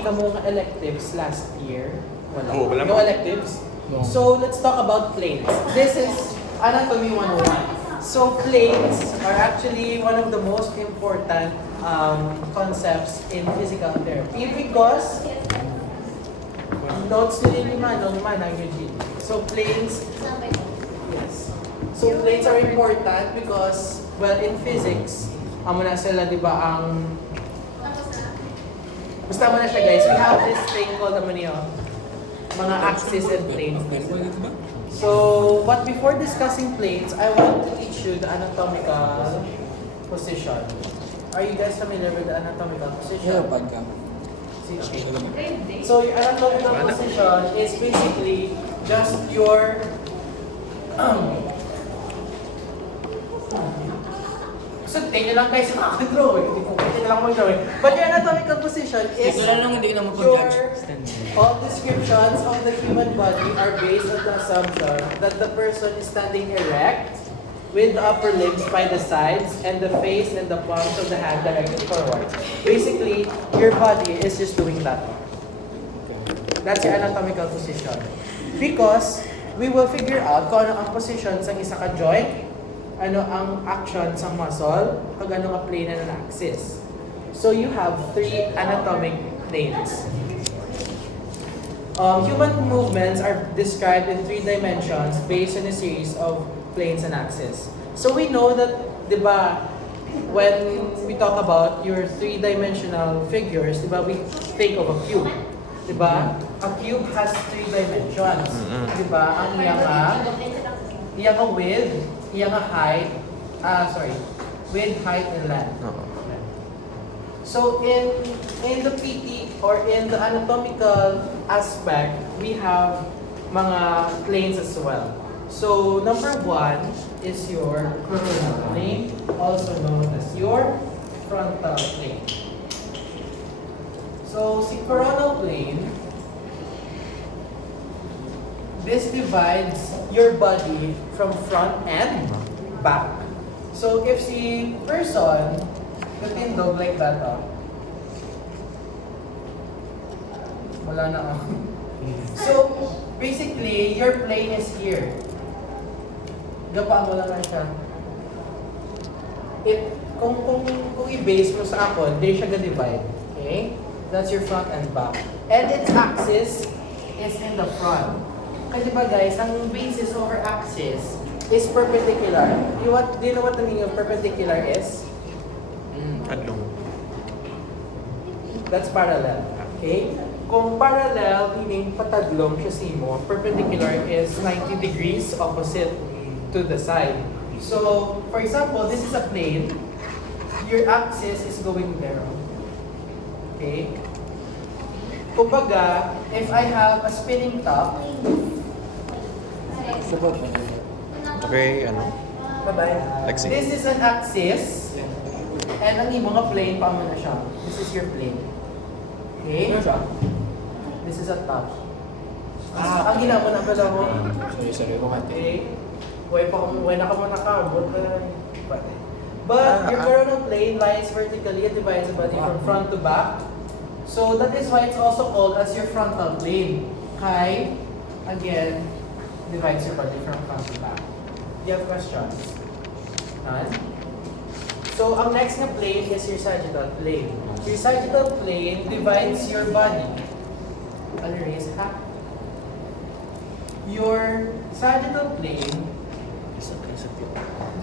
ka mong electives last year? Wala. Oo, wala No pa. electives? No. So, let's talk about planes. This is Anatomy 101. So, planes are actually one of the most important concepts in physical therapy because notes nila naman ang Eugene. So, planes, yes. So, planes are important because, well, in physics, amo na sila, di ba, ang basta mo na siya guys, we have this thing called naman yun, mga axis and planes. So, but before discussing planes, I want to teach you the anatomical position. Are you guys familiar with the anatomical position? Yeah, pagka. Okay. So, your anatomical position is basically just your so, tingnan lang guys yung makakadrawing. Hindi ko kaya lang mag-drawing. But your anatomical position is Wala lang, hindi ka na your mapag-judge. all descriptions of the human body are based on the assumption that the person is standing erect with the upper limbs by the sides and the face and the palms of the hand directed forward. Basically, your body is just doing that. That's your anatomical position. Because we will figure out kung ano ang position sa isa ka joint, ano ang action sa muscle, kag ano ang plane and an axis. So you have three anatomic planes. Human movements are described in 3 dimensions based on a series of planes and axes. So we know that, di ba, when we talk about your 3-dimensional figures, di ba, we think of a cube. Di ba? A cube has 3 dimensions. Di ba? Ang iyang width, iyang height, width, height, and length. So in the PT or in the anatomical aspect, we have mga planes as well. So number 1 is your coronal plane, also known as your frontal plane. So si coronal plane, this divides your body from front and back. So if si person katindog like that, wala na ako. So basically, your plane is here. Gapaan mo lang na siya. Kung i-base mo sa ako, di siya ga-divide. Okay? That's your front and back. And its axis is in the front. Kasi ba guys, ang basis over axis is perpendicular. Do you know what the meaning of perpendicular is? Adlong. That's parallel. Okay? Kung parallel, meaning patadlong siya simo, perpendicular is 90 degrees opposite to the side. So, for example, this is a plane. Your axis is going there. Okay? Kumbaga, if I have a spinning top, Support mo. Okay, ano? bye-bye. Lexi. This is an axis, and ang imong nga plane, paano na siya? This is your plane. Okay? This is a top. Ang ginawa na pala mo. Sorry, bukati. Okay? Buhay na ka mo nakabot. But your coronal plane lies vertically and divides the body from front to back. So that is why it's also called as your frontal plane. Kay, again, divides your body from front to back. Do you have questions? None? So ang next na plane is your sagittal plane. Your sagittal plane divides your body. I'll erase ha? Your sagittal plane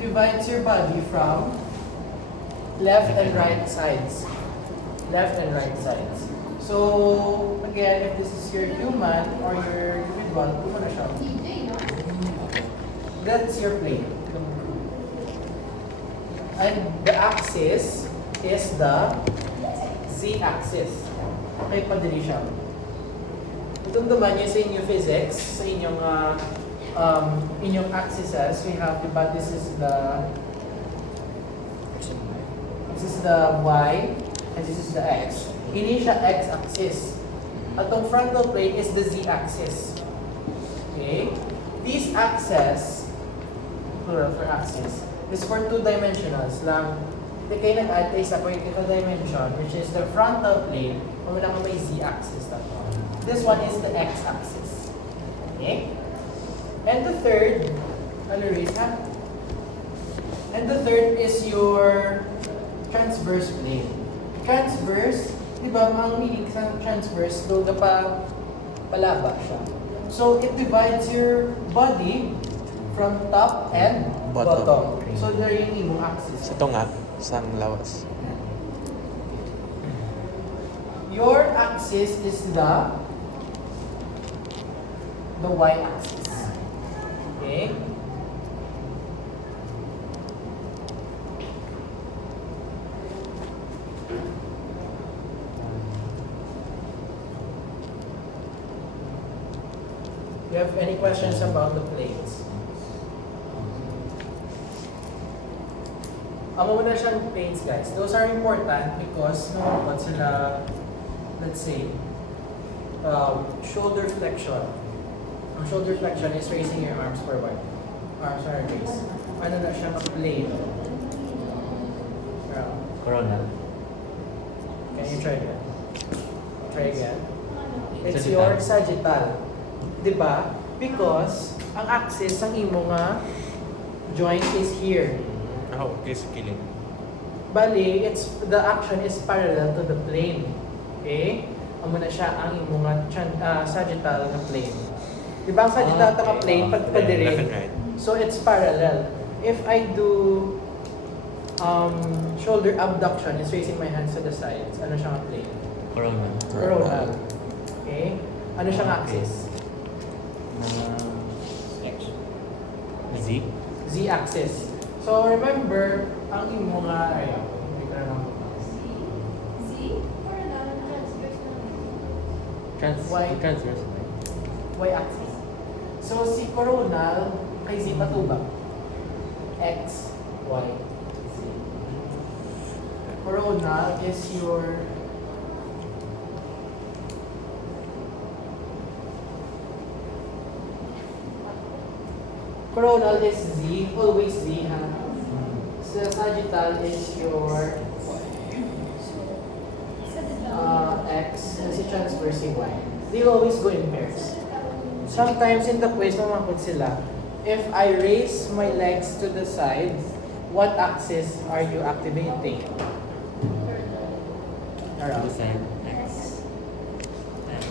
divides your body from left and right sides. Left and right sides. So, again, if this is your human or your individual, kung na siya. That's your plane. And the axis is the z-axis. Okay, padili siya. Itong naman yung sa inyong physics, sa inyong axes, we have, diba, this is the y, and this is the x. Hindi siya x-axis. At ang frontal plane is the z-axis. Okay? These axes, plural for axis, is for 2 dimensionals lang. Hindi kayo nag-add sa particular dimension, which is the frontal plane Mamaya nga may z-axis na to. This one is the x-axis. Okay? And the third, I'll erase ha? And the third is your transverse plane. Transverse, di ba, ang meaning sa transverse, doon ka pa palaba siya. So, it divides your body from top and Bottom. bottom. So, there yung imong axis. Ito nga, sang lawas. Your axis is the y-axis. Okay? You have any questions about the planes? Amo muna siyang planes, guys. Those are important because no, sila, let's say, shoulder flexion. Ang shoulder flexion is raising your arms forward. Arms are raised. Ano na siya plane? Coronal. Can you try again? Try again. It's Sagittal. your sagittal. Diba? Because ang axis ng imo nga joint is here. Okay, sa kilid. Bali, the action is parallel to the plane. Okay? Amo na siya ang imo nga sagittal na plane. Diba ang sagittal na plane pag Left and padire? right. So it's parallel. If I do shoulder abduction, is raising my hands to the sides. Ano siya nga plane? Coronal. Coronal. Okay? Ano siya nga axis? X. Z. Z-axis. So remember, ang imo nga, ayaw. Hindi ko na lang Why? Transverse. Y-axis. So si coronal kay Z patubang. X, Y, Z. Coronal is your coronal is Z, always Z ha. So sagittal is your X, and si transverse yung Y. They always go in pairs. Sometimes in the quiz, mamakot sila. If I raise my legs to the side, what axis are you activating? To the Around. side. X. X.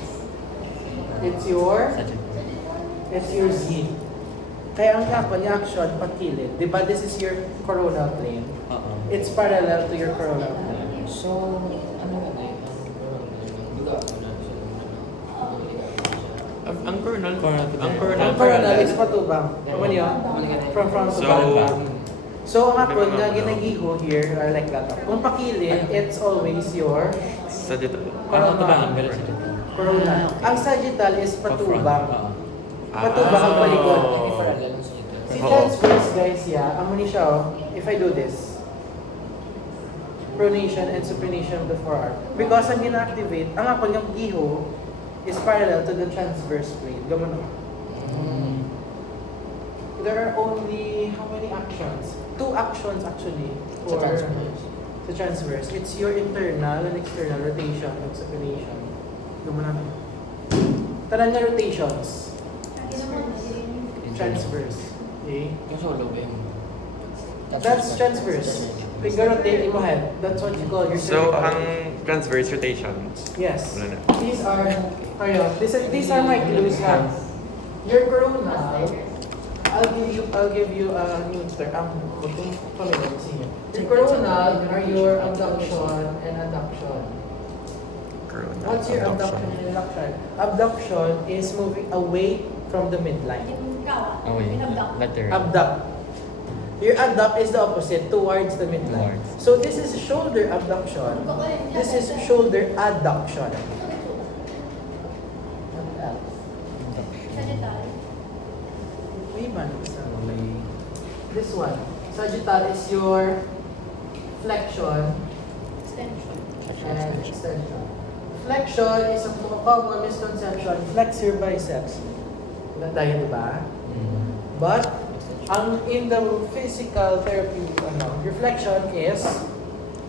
It's your Sagittal. Z. Kaya ang action, pagkilid. Di ba this is your coronal plane? Oo. It's parallel to your coronal plane. So, ano ba na yun? Biga ako na siya. Ang coronal, Coronal. Ang coronal is patubang. Ano yun? From front to So, back. So, ang akon nga ginagiho here are like that. Kung pakilid, it's always your sagittal. Parang tubangan, pero sagittal. coronal. Ang sagittal is patubang. Oo. Patubang ang palikod. Hindi parallel sa ito. Si Oo. transverse guys, amo ni siya, if I do this, pronation and supination of the forearm. Because ang gina-activate, ang akon yung giho is parallel to the transverse plane. Gamon o. There are only, how many actions? 2 actions actually for the transverse. It's your internal and external rotation and supination. Gamon na. Tanan na rotations. Transverse. Okay? Yung solo ba yung... That's transverse. Pag-rotate mo head, that's what you call your So, cervical. ang transverse rotations. Yes. Wala na. These are, these are my clues ha. Your coronal, I'll give you a new term. Kung familiar sa inyo. Your coronal are your abduction and adduction. Coronal. What's your abduction and adduction? Abduction is moving away from the midline. Oh, wait. Lateral. Abduct. Your abduct is the opposite, towards the midline. Towards. So this is shoulder abduction. This is shoulder adduction. What else? May iba na basta. This one. Sagittal is your flexion and extension. Flexion is a common misconception. Flex your biceps. Tayo, di ba? But in the physical therapy, reflection is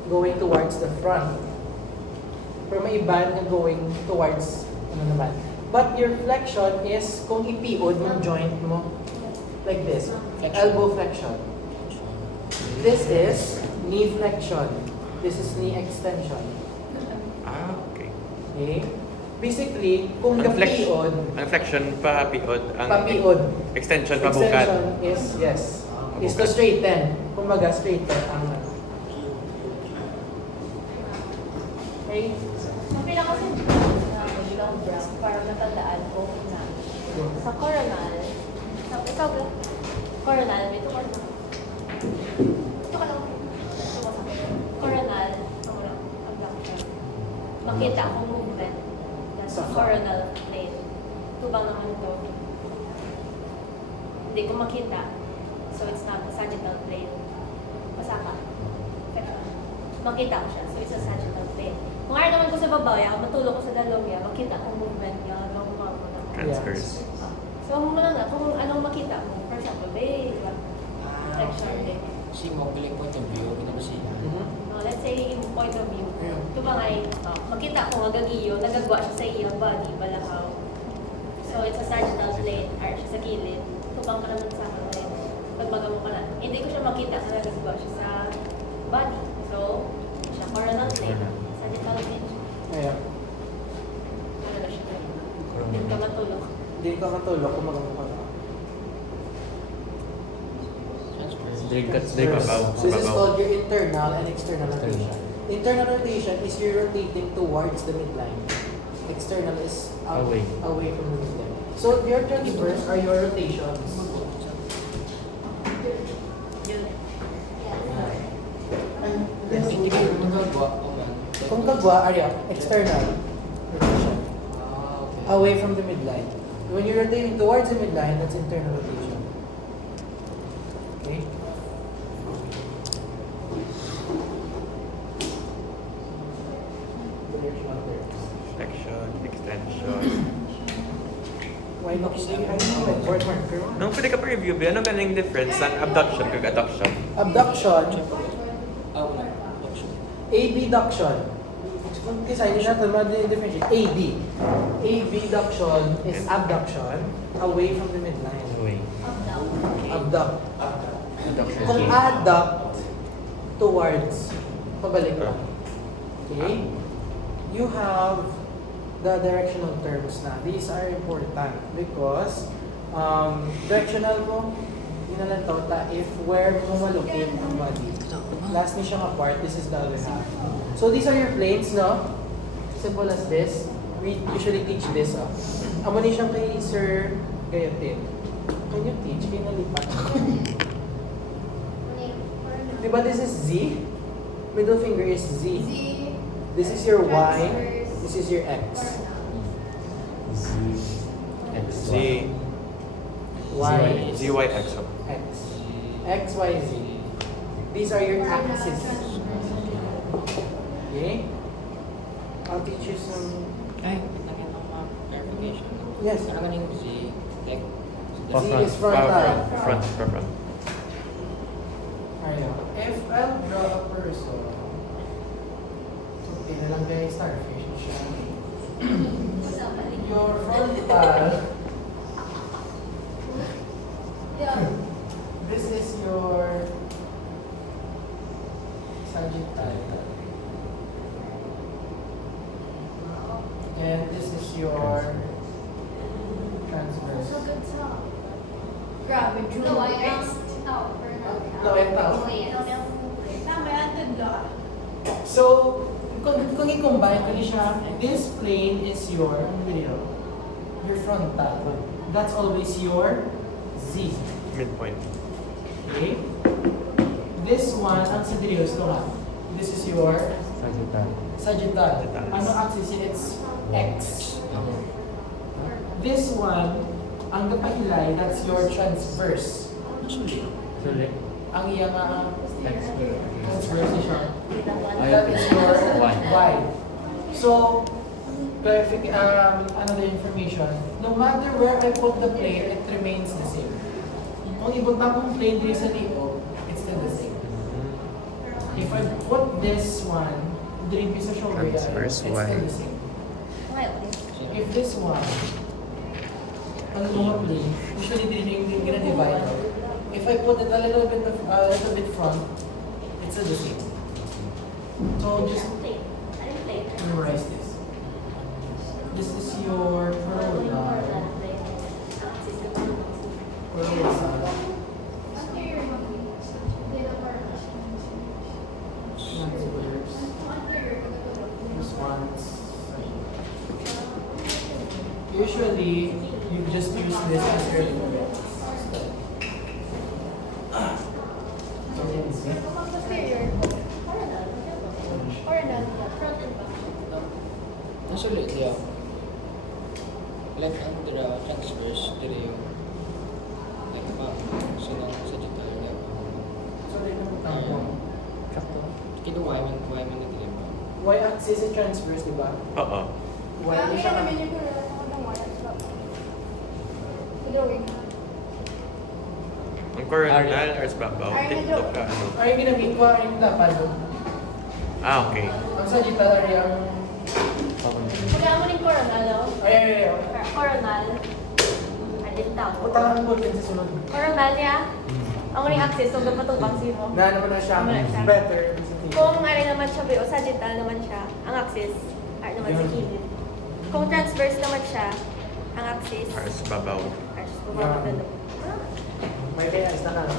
going towards the front. Pero may iba na going towards ano naman. But your flexion is kung ipiod yung joint mo like this. Elbow flexion. This is knee flexion. This is knee extension. Ah, okay. Okay? Basically, kung Ang gapiod, ang flexion pa piod, ang papiod. extension pa bukad. Extension is, yes, is to straighten. Kumbaga, straighten ang ano. Okay? Ang pinakasimple na bilang bra para matandaan ko na sa coronal, ikaw ba? Coronal, may tukar na. Tukar lang. Coronal, ang black siya. Makita akong movement sa coronal plane. Tubang naman ito. Hindi ko makita. So it's not a sagittal plane. Basa ka. Makita ko siya. So it's a sagittal plane. Kung ayaw naman ko sa babae, ako matulog ko sa dalawang yan, makita akong movement niya, ano ko na. Transverse. So, muna na, kung anong makita mo, for example, di ba? Flexion, di. Si mo galing point of view, kita mo siya. Let's say, in point of view, Yeah. ito ba ngay, makita ko hanggang iyo, nagagawa siya sa iyong body, balahaw. So, it's a sagittal plane, arch sa kilid. Tupang ka naman sa akin rin. Pag magamo ka na. Hindi ko siya makita na nagagawa siya sa body. So, siya coronal plane. Sagittal plane siya. Ayan. Ano na siya? Hindi ka matulog. Hindi ka matulog kung magamukha ka. So this is called your internal and external rotation. Internal rotation is you're rotating towards the midline. External is away from the midline. So your transverse are your rotations. Yes. Hindi ka magagawa ko man. Kung kagwa, area, external rotation. Okay. Away from the midline. When you're rotating towards the midline, that's internal rotation. Okay? Flexion, extension. Why not? Board marker. Nung pwede ka pa-review ba, ano ganing difference ng abduction kag adduction? Abduction, Ah, wala. Option. abduction. Kasi hindi natin ma-differentiate. Abduction is abduction away from the midline. Abduct. Kung adduct towards, pabalik lang. Okay? You have the directional terms na. These are important because directional mo, yun na lang to, if where mo malocate ang body. Last ni siyang apart, this is the other half. So these are your planes, no? Simple as this. We usually teach this. Amo ni siyang kay Sir Gayatin. Can you teach? Kaya nalipat ako. Diba this is Z? Middle finger is Z. This is your Y. This is your X. Z, Y. ZYX. X. X, Y, Z. These are your axes. Okay? I'll teach you some... Ay, lagyan ng mga clarification. Yes. Ano ganing si tech? Z is frontal. Front. Ayan. If I'll draw a person, okay na lang guys, starfish siya. Your frontal, this is your sagittal. And this is your transverse. Grabe, Juno. So, kung i-combine ko siya, this plane is your frontal. That's always your Z. Midpoint. Okay? This one, ang sa dito, this is your sagittal. Ano axis yun? It's X. This one, ang gapahilay, that's your transverse. Ang iyang transverse siya. That is your Y. So, another information, no matter where I put the plane, it remains the same. Kung ibutang kong plane dito sa liog, it's still the same. If I put this one drape sa shoulder Transverse it's Y. still the same. Ngayon, If this one, ang lower plane, usually din gonna divide out. If I put it a little bit front, it's still the same. So just memorize this. This is your coronal. This one's usually you just use this as your Actually, yeah. Left under transverse, dire yung left back. So, nang sagittal left. Sorry, naman Kinuha man na dire ba? Y-axis is transverse, di ba? Oo. Y is siya. Ang coronal or sa babaw, TikTok ka ano. Ay, ginamit ko ay lapad. Ah, okay. Ang sagittal ay ang... Wala mo rin coronal, no? Ay. Coronal. Adin tao. Utangan ko din sa sunod. Coronal niya. Ang muling access, nung gapatubang sino. Na naman na siya. Wala siya. Better. Kung ari naman siya, o sagittal naman siya, ang axis, art naman sa gilid. Kung transverse naman siya, ang axis, Or sa babaw. arts, bumabagano. May kaya na ka.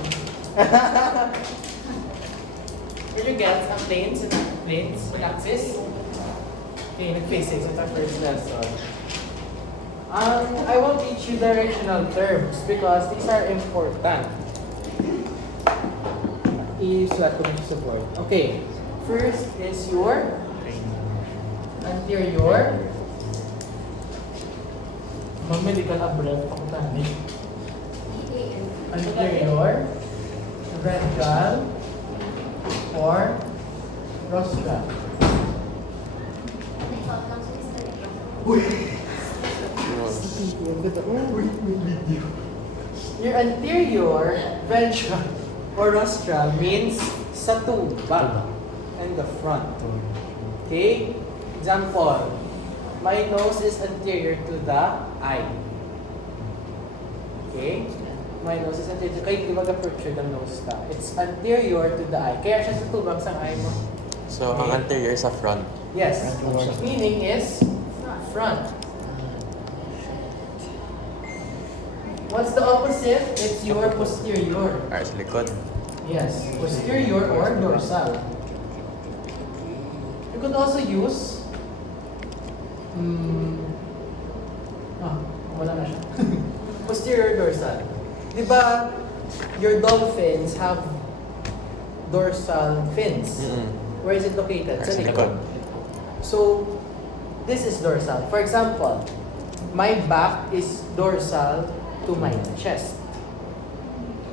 Did you get ang planes and axis? Okay, nag-physics. It's our first lesson. I will teach you directional terms because these are important. I-sulat ko sa board. Okay. First is your anterior. Mag-medical abroad pa ko tayo. Anterior, ventral, or rostral. Your anterior, ventral, or rostral means sa tuba and the front. Okay? Example, my nose is anterior to the eye. Okay? My nose is anterior. Kaya di mag-protrude ang nose ta. It's anterior to the eye. Kaya siya sa tubang sa eye mo. So, ang anterior sa front. Yes. Meaning is front. What's the opposite? It's your posterior. Or sa likod. Yes. Posterior or dorsal. You could also use wala na siya. Posterior dorsal. Di ba, your dolphins have dorsal fins? Where is it located? Or Sa sa likod. likod. So, this is dorsal. For example, my back is dorsal to my chest.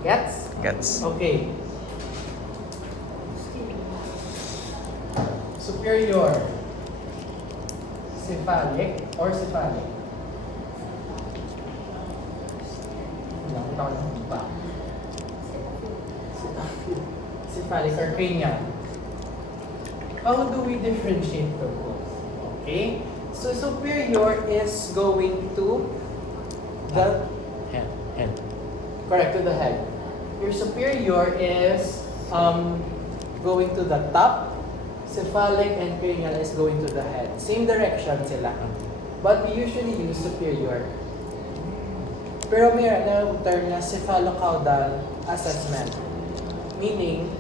Gets? Gets. Okay. Superior. Cephalic or cephalic? Cephalic or cranial. How do we differentiate the both? Okay? So superior is going to the Head. correct, to the head. Your superior is going to the top. Cephalic and cranial is going to the head. Same direction sila. But we usually use superior. Pero may term na cephalocaudal assessment. Meaning,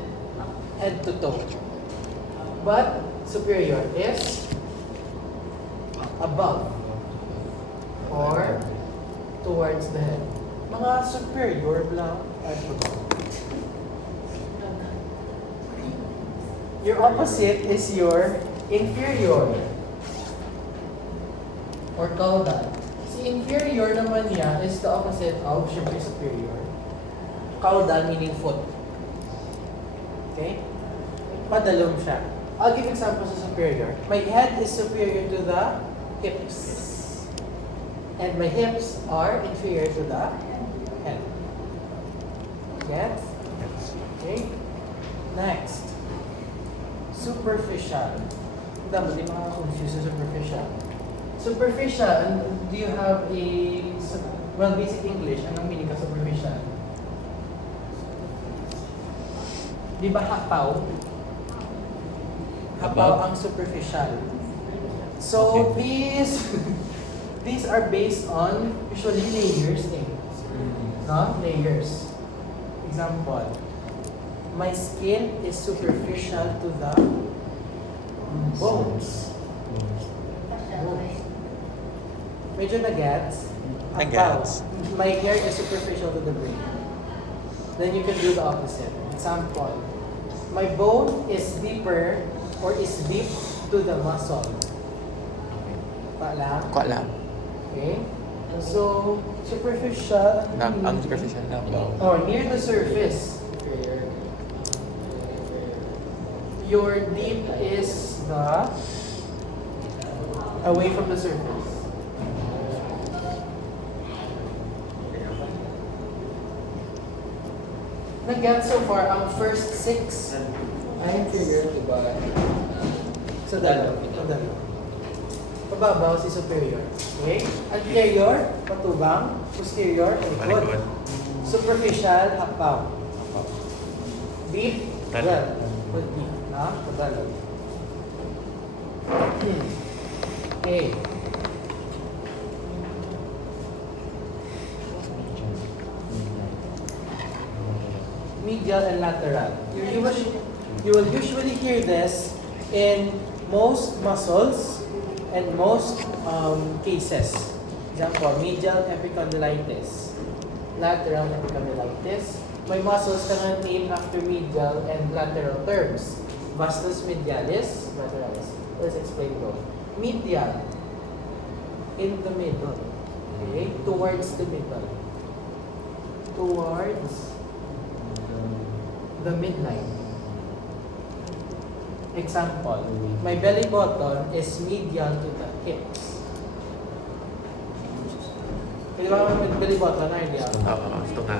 head to toe. But superior is above or towards the head. Mga superior lang. I forgot. Your opposite is your inferior or caudal. Si inferior naman niya is the opposite of syempre superior. Caudal meaning foot. Okay? Padalong siya. I'll give example sa superior. My head is superior to the hips. And my hips are inferior to the head. Yes? Okay? Next. Superficial. Dapat di makakonfuse sa superficial. Superficial, do you have a, well, basic English, anong meaning ka superficial? Di ba hapaw? Hapaw ang superficial. So, these are based on usually layers eh. No? Layers. Example, my skin is superficial to the bones. Medyo na-gets? Na-gets. My hair is superficial to the brain. Then you can do the opposite. Example, my bone is deeper or is deep to the muscle. Pala? Ko alam. Okay? So, superficial. Ang superficial na ba? Or near the surface. Your deep is the away from the surface. Nag-get so far ang first 6 ay inferior. Diba? Sa dalawa. Pababaw si superior. Okay? Anterior, matubang. Posterior, likod. Malikod. Superficial, hapaw. Deep, Talon. well, deep. Na? Tagalog. Okay. Medial and lateral. You will usually hear this in most muscles and most cases. Example, medial epicondylitis, lateral epicondylitis. May muscles na named after medial and lateral terms. Vastus medialis, lateralis. Let's explain both. Medial, in the middle. Okay? Towards the middle. Towards the midline. Example, my belly button is medial to the hips. Di ba may belly button na ideal? Oo, ito nga.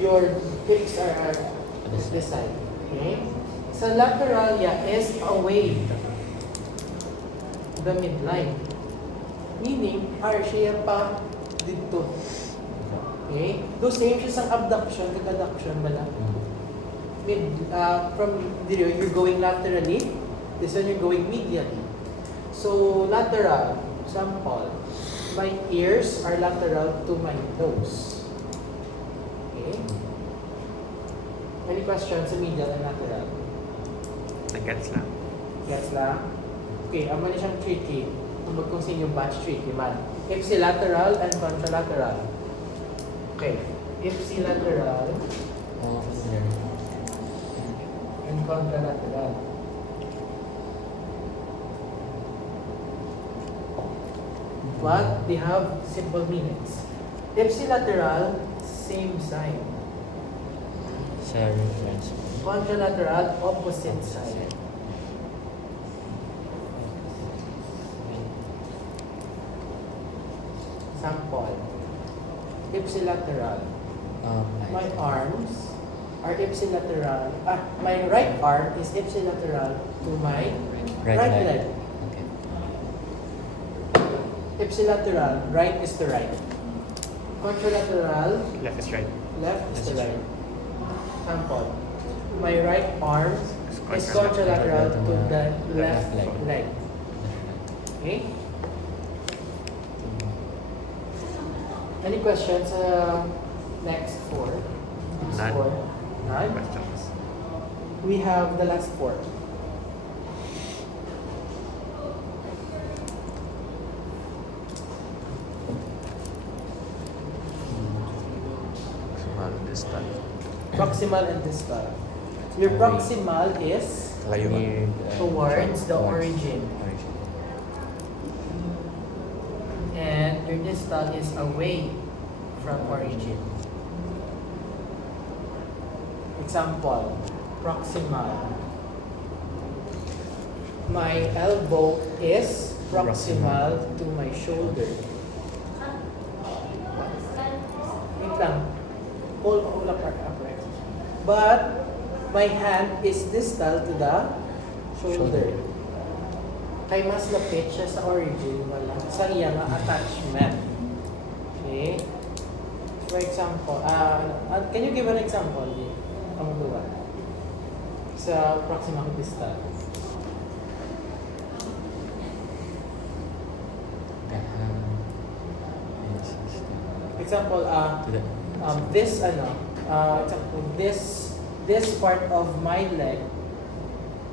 Your hips are this side. Okay? Sa lateral, yeah, is away the midline. Meaning, siya pa dito. Okay? Do same siya sa abduction, kag-adduction bala. From there, you're going laterally. This one, you're going medially. So, lateral, example, my ears are lateral to my nose. Okay? Any questions sa medial and lateral? Nag-gets lang. Gets lang? Okay, ang mali siyang tricky. Kung sa inyong batch tricky man. Ipsilateral and contralateral. Okay. Ipsilateral and contralateral. But they have simple meanings. Ipsilateral, same sign. Sa reference. Contralateral, opposite side. Sample. Ipsilateral. My arms are ipsilateral. My right arm is ipsilateral to my right leg. Okay. Ipsilateral, right is the right. Contralateral, Left is right. left is the That's right. Sample. My right arm is contralateral to the left leg. Okay? Any questions? Next 4. None. None? Questions? We have the last 4. Small distal. Proximal and distal. Your proximal is Layuan. towards the origin. And your distal is away from origin. Example, proximal. My elbow is proximal to my shoulder. Wait lang. Hold up upright. But my hand is distal to the shoulder. kay mas lapit siya sa origin wala sa iya nga attachment. Okay? For example, can you give an example? Ang duwa sa proximal distal. The hand is Example, this part of my leg,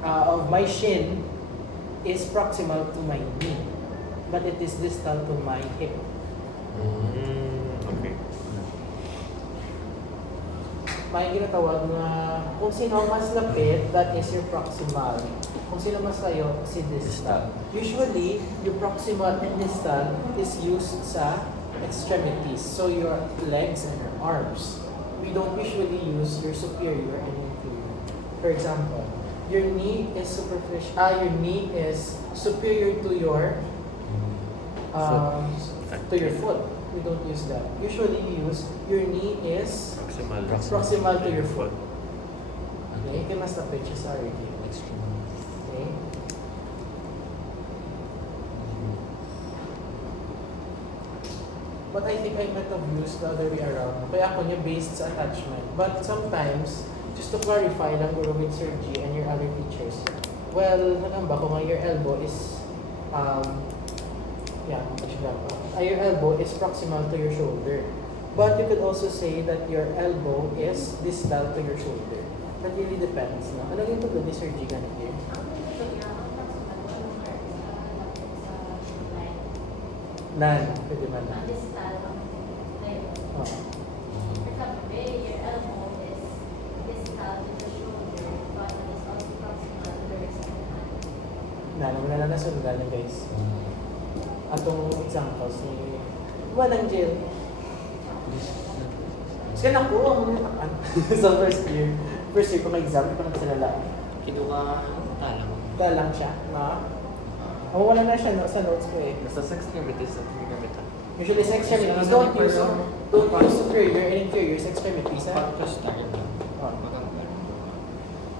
of my shin, is proximal to my knee, but it is distal to my hip. Okay. May ginatawag na kung sino ang mas lapit, that is your proximal. Kung sino mas layo, si distal. Usually, your proximal and distal is used sa extremities, so your legs and your arms. We don't usually use your superior and inferior. For example, your knee is superior to your foot. We don't use that. Usually we use your knee is proximal to your foot. Okay, kaya mas lapit siya sa origin. Okay. But I think I might have used the other way around. Kaya ako niya based sa attachment. But sometimes, just to clarify lang guro with Sir G and your other teachers, well, ba kung your elbow is, your elbow is proximal to your shoulder. But you could also say that your elbow is distal to your shoulder. That really depends. No? Ano yung tulo ni Sir G ganit here? Nan, pwede man na. Oh. Wala na nasundan na guys. Atong examples ni walang jail. Kasi nakuha mo yung takan. Sa first year ko exam, ko nagsalala. Kinuha talang. Dalang siya, na? Wala na siya sa notes ko eh. Basta sa extremities at gamitan. Usually sa extremities, don't use superior and inferior sa extremities. Pagka-start lang. Oh. Magkakaroon.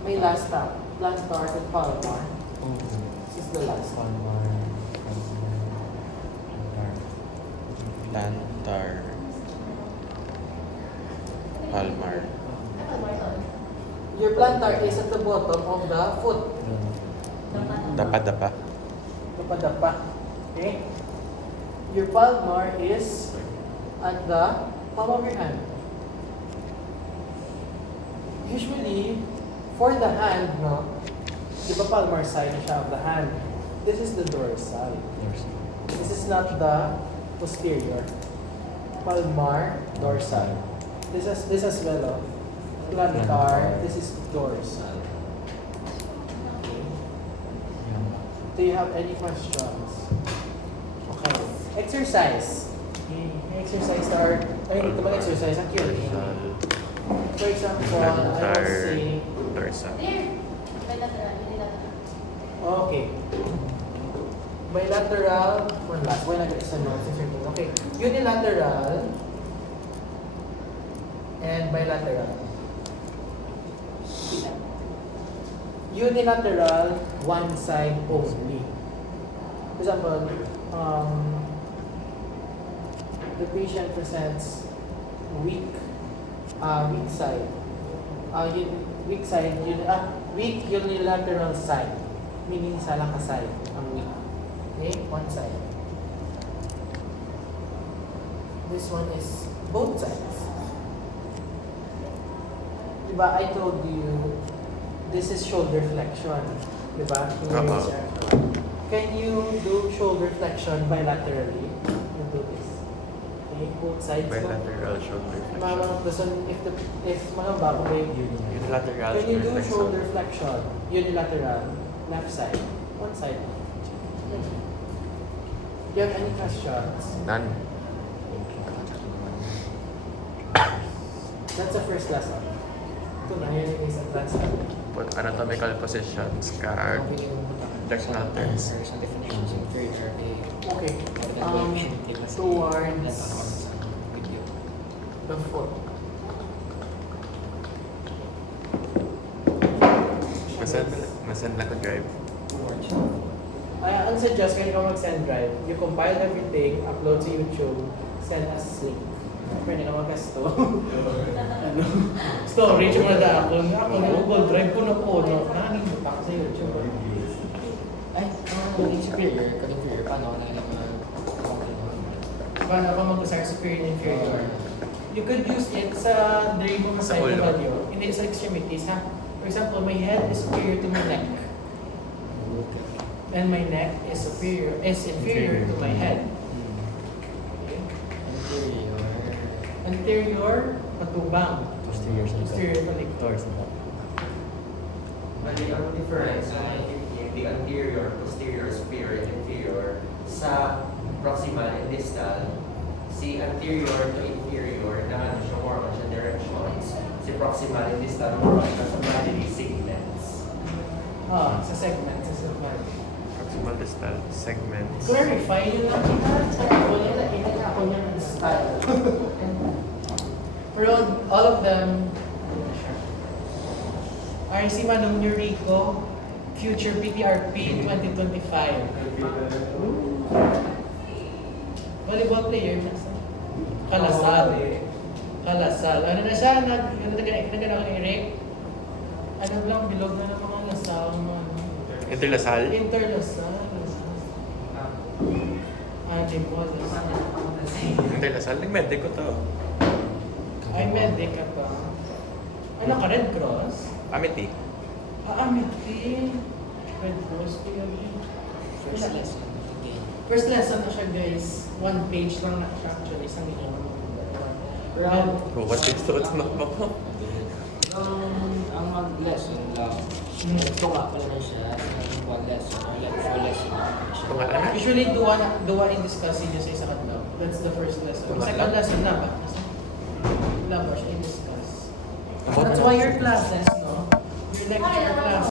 May last stop. Plantar and palmar. This is the last one. Plantar. Palmar. Your plantar is at the bottom of the foot. Dapa-dapa. Dapa. Okay? Your palmar is at the palm of your hand. Usually, for the hand, no? Di ba palmar side na siya of the hand? This is the dorsal. This is not the posterior. Palmar, dorsal. This as well, oh. Plantar, this is dorsal. Okay. Do you have any questions? Okay. Exercise. Exercise ito ba exercise? Ang cute. For example, I would say... Dorsal. Okay. Bilateral, one last. Why not sa notes? Okay. Unilateral and bilateral. Unilateral, one side only. For example, the patient presents weak side. Weak unilateral side. Meaning isa lang ka side ang weak. Okay? One side. This one is both sides. Diba, I told you, this is shoulder flexion. Diba? Can you do shoulder flexion bilaterally? You do this. Okay, both sides. Bilateral shoulder flexion. If mga bago kayo, Unilateral can you do flexion. shoulder flexion? Unilateral, left side, one side. Do you have any questions? None. That's the first lesson. Ito na, yun yung isang lesson. Put anatomical positions, card, directional terms. Sa definitions of very early. Okay. Towards the foot. Masan lang ko drive. Towards Ang suggest kung ikaw mag-send drive, you compile everything, upload sa YouTube, send us link. Pwede ka mag-gasto. Ano? Storage mo na ako. Ako, Google Drive ko na po. Nakalimutan ko sa YouTube. Ay, ang superior, ka-inferior, paano ka na Paano ako mag-usar superior and inferior? You could use it sa dribble mo Sa side ulo. value. Hindi sa extremities, ha? For example, my head is superior to my neck. And my neck is inferior to my head. Okay? Inferior. Anterior, patubang. Posterior, paliktor. Bali, ang difference ay the anterior, posterior, superior, and inferior sa proximal and distal. Si anterior to inferior, na ano siya, more on siya directions. Si proximal and distal, more on siya sa bodily segments. Sa segment, sa segment. Proximal distal segments. Clarify yun lang kita. Sa ako niya, nakita niya ako niya ng style. Pero all of them, RC Manong Eurico, Future PTRP 2025. Volleyball player na sa Kalasal. Kalasal. Ano na siya? Nagana ko Eric? Ano lang, bilog na ng mga lasal. Interlasal? Interlasal. Volleyball. Interlasal? Nag-medic ko to. Ay, medic ka pa. Ano ka, Red Cross? Amity. Amity. Red Cross, PLB. First lesson. Okay. First lesson na siya, guys. 1 page lang na siya actually. Isang ginawa mo. Oh, what is to na ako? Ang mag-lesson lang, tunga pala na siya ng 1 lesson or like 4 lesson na siya. Tunga na? Usually, duwa in discuss niya sa isa kadlaw. That's the first lesson. Tunga Second lang? lesson na ba? Wala ba siya in discuss. That's why your classes, no? Your lecture classes.